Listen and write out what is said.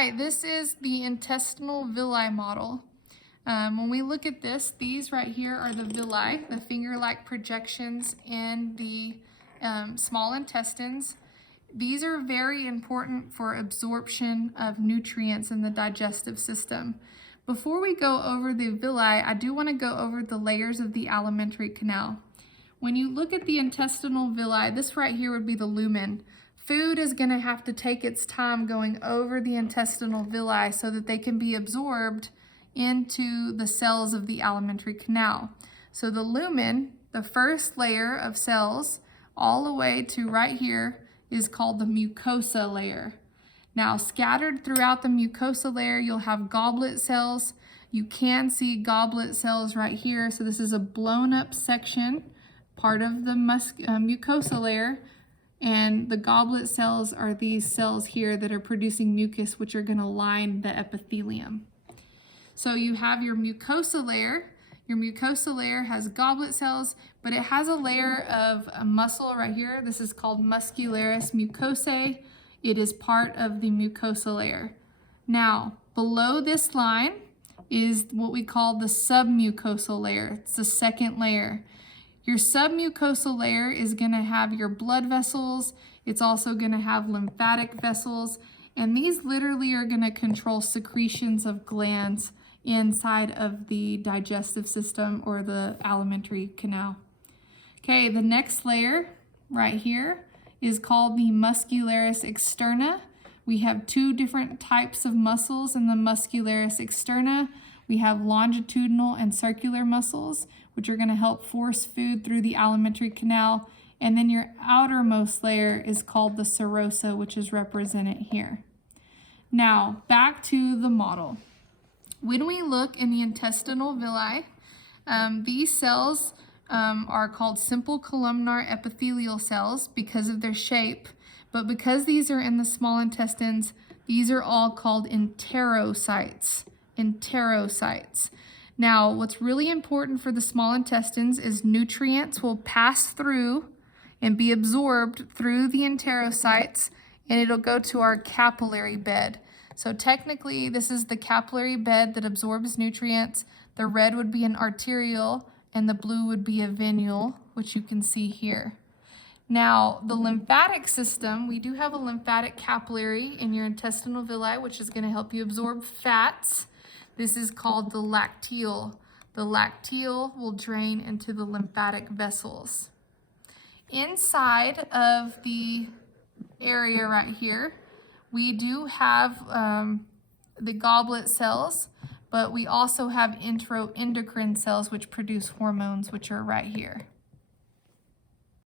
Hi, this is the intestinal villi model. When we look at this, these right here are the villi, the finger-like projections in the small intestines. These are very important for absorption of nutrients in the digestive system. Before we go over the villi, I do want to go over the layers of the alimentary canal. When you look at the intestinal villi, this right here would be the lumen. Food is going to have to take its time going over the intestinal villi so that they can be absorbed into the cells of the alimentary canal. So the lumen, the first layer of cells, all the way to right here, is called the mucosa layer. Now, scattered throughout the mucosa layer, you'll have goblet cells. You can see goblet cells right here. So this is a blown up section, part of the mucosa layer. And the goblet cells are these cells here that are producing mucus, which are going to line the epithelium. So you have your mucosa layer. Your mucosa layer has goblet cells, but it has a layer of a muscle right here. This is called muscularis mucosae. It is part of the mucosa layer. Now, below this line is what we call the submucosal layer. It's the second layer. Your submucosal layer is going to have your blood vessels. It's also going to have lymphatic vessels. And these literally are going to control secretions of glands inside of the digestive system or the alimentary canal. Okay, the next layer right here is called the muscularis externa. We have two different types of muscles in the muscularis externa. We have longitudinal and circular muscles, which are going to help force food through the alimentary canal. And then your outermost layer is called the serosa, which is represented here. Now, back to the model. When we look in the intestinal villi, these cells are called simple columnar epithelial cells because of their shape. But because these are in the small intestines, these are all called enterocytes. Enterocytes. Now, what's really important for the small intestines is nutrients will pass through and be absorbed through the enterocytes, and it'll go to our capillary bed. So technically, this is the capillary bed that absorbs nutrients. The red would be an arterial, and the blue would be a venule, which you can see here. Now, the lymphatic system, we do have a lymphatic capillary in your intestinal villi, which is going to help you absorb fats. This is called the lacteal. The lacteal will drain into the lymphatic vessels. Inside of the area right here, we do have the goblet cells, but we also have enteroendocrine cells which produce hormones, which are right here.